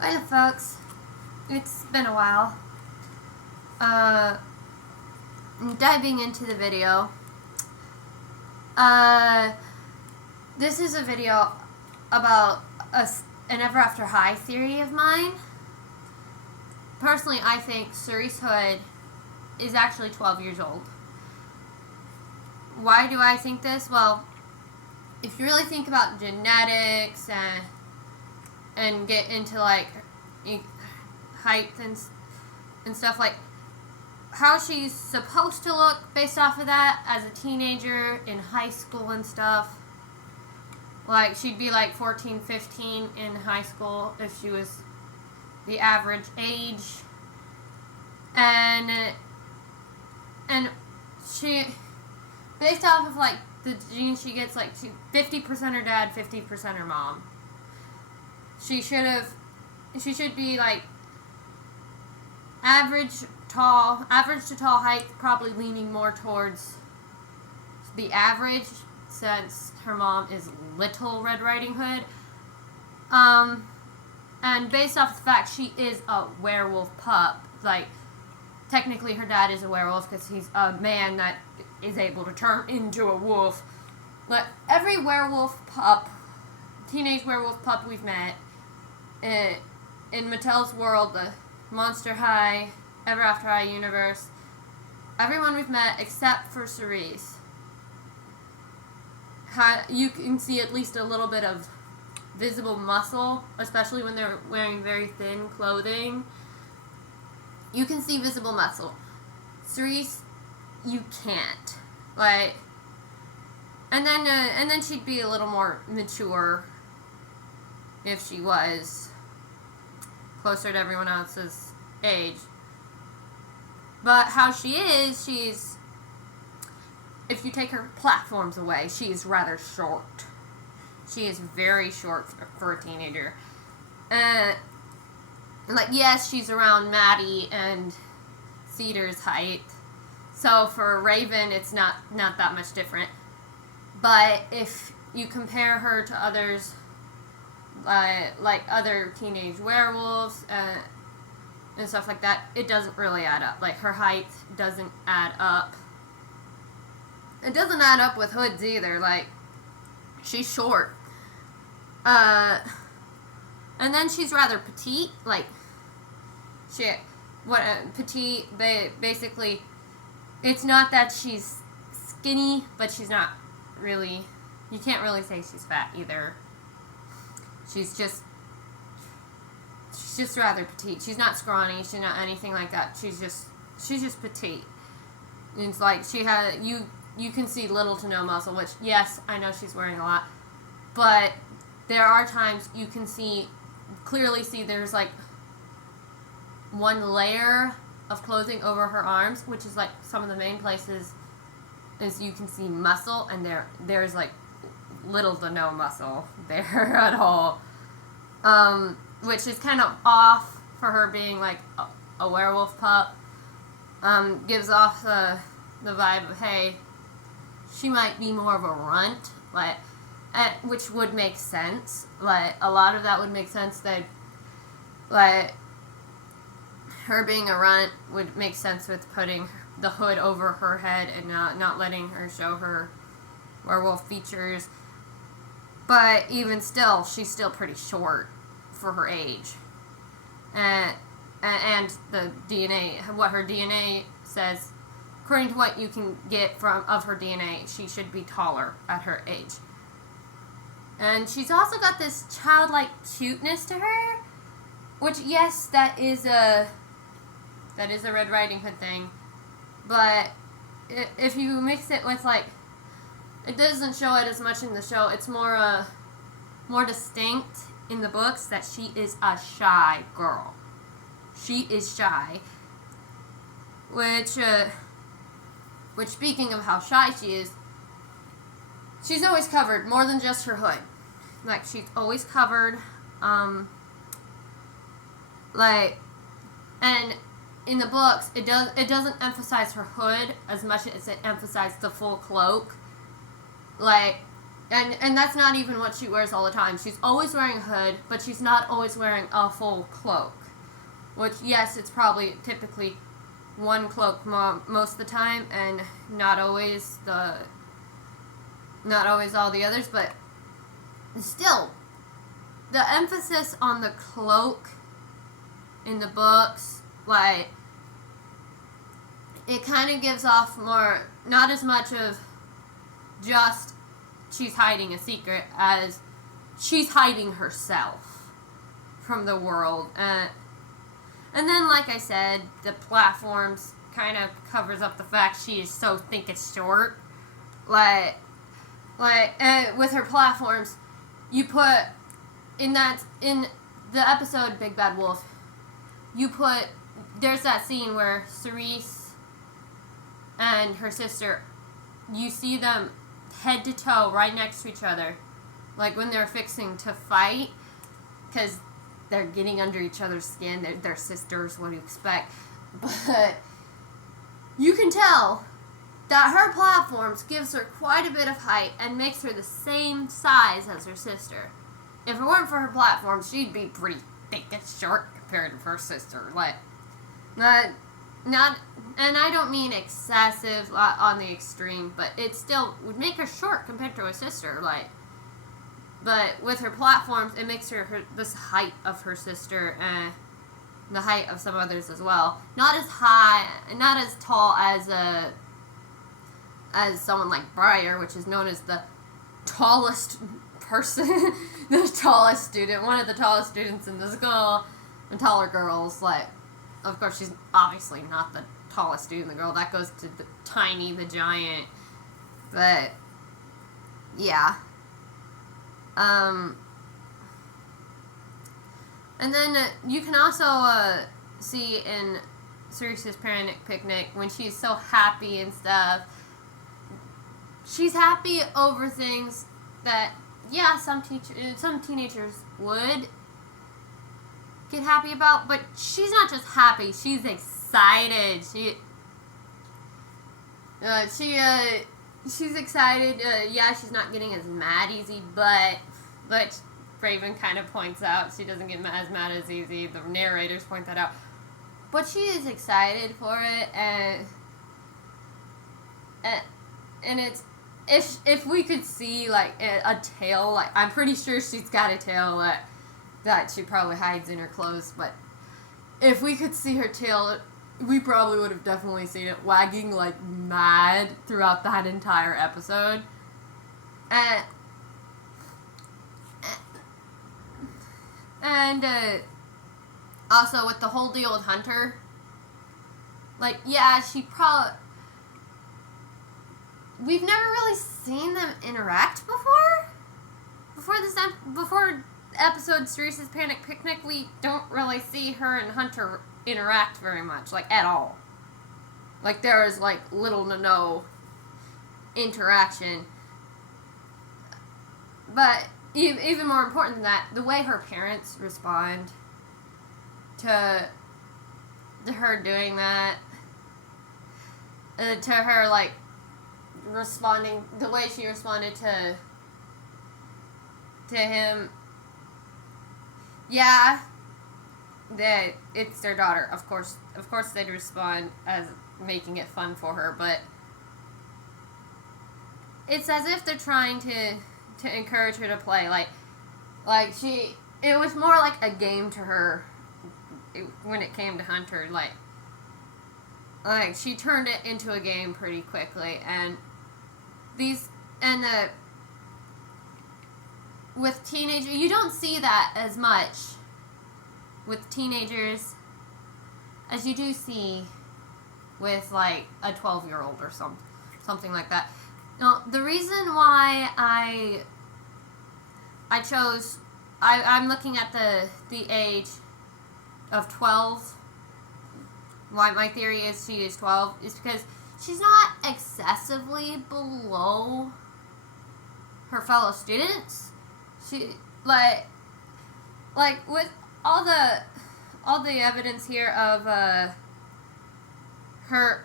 Hi folks, it's been a while. Diving into the video. This is a video about an Ever After High theory of mine. Personally, I think Cerise Hood is actually 12 years old. Why do I think this? Well, if you really think about genetics and get into like height and stuff, like how she's supposed to look based off of that as a teenager in high school and stuff, like she'd be like 14, 15 in high school if she was the average age, and she, based off of like the genes she gets, like 50% her dad, 50% her mom. She should be like average to tall height, probably leaning more towards the average since her mom is Little Red Riding Hood. And based off the fact she is a werewolf pup, like technically her dad is a werewolf because he's a man that is able to turn into a wolf. But every werewolf pup, teenage werewolf pup we've met in Mattel's world, the Monster High, Ever After High universe, everyone we've met except for Cerise, you can see at least a little bit of visible muscle, especially when they're wearing very thin clothing. You can see visible muscle. Cerise, you can't. Like, and then she'd be a little more mature if she was closer to everyone else's age. But how she is, if you take her platforms away, she is rather short. She is very short for a teenager. Like, yes, she's around Maddie and Cedar's height. So for Raven, it's not that much different. But if you compare her to others, like other teenage werewolves and stuff like that, it doesn't really add up. Like, her height doesn't add up. It doesn't add up with Hood's either. Like, she's short. And then she's rather petite. Like, petite, basically, it's not that she's skinny, but she's not really, you can't really say she's fat either. She's just rather petite. She's not scrawny. She's not anything like that. She's just petite. And it's like she has, you can see little to no muscle, which, yes, I know she's wearing a lot, but there are times you can clearly see there's like one layer of clothing over her arms, which is like some of the main places is you can see muscle, and there's like little to no muscle there at all, which is kind of off for her being like a werewolf pup. Gives off the vibe of, hey, she might be more of a runt, like, which would make sense. Like, a lot of that would make sense. That, like, her being a runt would make sense with putting the hood over her head and not letting her show her werewolf features. But even still, she's still pretty short for her age. And the DNA, what her DNA says, according to what you can get of her DNA, she should be taller at her age. And she's also got this childlike cuteness to her, which, yes, that is a Red Riding Hood thing. But if you mix it with, like, it doesn't show it as much in the show. It's more distinct in the books that she is a shy girl. She is shy. Which speaking of how shy she is, she's always covered, more than just her hood. Like, she's always covered. Like, and in the books, it doesn't emphasize her hood as much as it emphasizes the full cloak. Like, And that's not even what she wears all the time. She's always wearing a hood, but she's not always wearing a full cloak. Which, yes, it's probably typically one cloak most of the time, and not always all the others, but still, the emphasis on the cloak in the books, like, it kind of gives off more, not as much of just she's hiding a secret as she's hiding herself from the world. And then, like I said, the platforms kind of covers up the fact she is so think it's short. Like with her platforms, you put in the episode Big Bad Wolf, there's that scene where Cerise and her sister, you see them head to toe right next to each other, like when they're fixing to fight, because they're getting under each other's skin. They're sisters, what do you expect? But you can tell that her platforms gives her quite a bit of height and makes her the same size as her sister. If it weren't for her platforms, she'd be pretty thick and short compared to her sister. Like, not, and I don't mean excessive on the extreme, but it still would make her short compared to her sister. Like, but with her platforms, it makes her this height of her sister and the height of some others as well. Not as high, not as tall as someone like Briar, which is known as the tallest person, the tallest student, one of the tallest students in the school, and taller girls. Like, of course, she's obviously not the tallest student in the girl. That goes to the Tiny, the giant. But yeah. And then you can also see in Cerise's Parent Picnic when she's so happy and stuff. She's happy over things that, yeah, some teenagers would get happy about, but she's not just happy, she's excited. She's excited. Yeah, she's not getting as mad easy, but Raven kind of points out she doesn't get as mad as easy. The narrators point that out. But she is excited for it, and it's, if we could see, like, a tail, like, I'm pretty sure she's got a tail that she probably hides in her clothes, but if we could see her tail, we probably would have definitely seen it wagging like mad throughout that entire episode. And also with the whole deal with Hunter, like, yeah, we've never really seen them interact before. Before episode Cerise's Panic Picnic, we don't really see her and Hunter interact very much, like, at all. Like, there is, like, little to no interaction. But even more important than that, the way her parents respond to her doing that, to her, like, responding, the way she responded to him, yeah, that it's their daughter. Of course they'd respond as making it fun for her, but it's as if they're trying to encourage her to play. It was more like a game to her when it came to Hunter. Like she turned it into a game pretty quickly, with teenagers, you don't see that as much with teenagers as you do see with, like, a 12-year-old or something like that. Now, the reason why I'm looking at the age of 12, why my theory is she is 12, is because she's not excessively below her fellow students. She, like with all the evidence here of her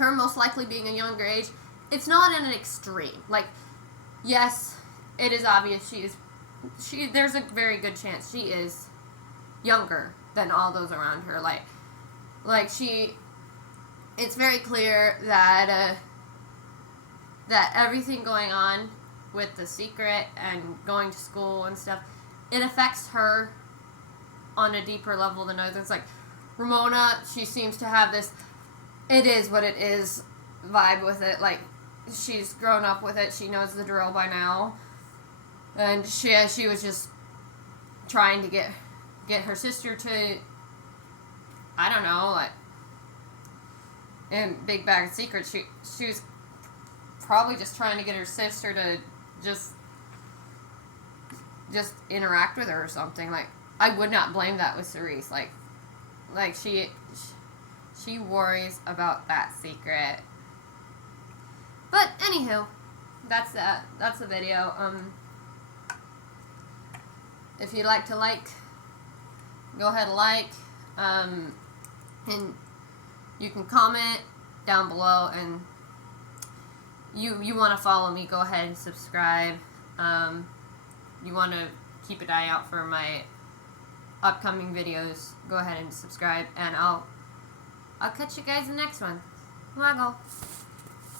most likely being a younger age, it's not in an extreme. Like, yes, it is obvious there's a very good chance she is younger than all those around her. It's very clear that that everything going on with the secret and going to school and stuff, it affects her on a deeper level than others. Like Ramona, she seems to have this it is what it is vibe with it. Like, she's grown up with it. She knows the drill by now. And she was just trying to get her sister to, I don't know, like, in Big Bag of Secrets, she was probably just trying to get her sister to just interact with her or something. Like, I would not blame that with Cerise. Like she worries about that secret. But anywho, that's that. That's the video. If you'd like to go ahead and like. And you can comment down below, and you want to follow me, go ahead and subscribe. You want to keep an eye out for my upcoming videos, go ahead and subscribe, and I'll catch you guys in the next one. Lago.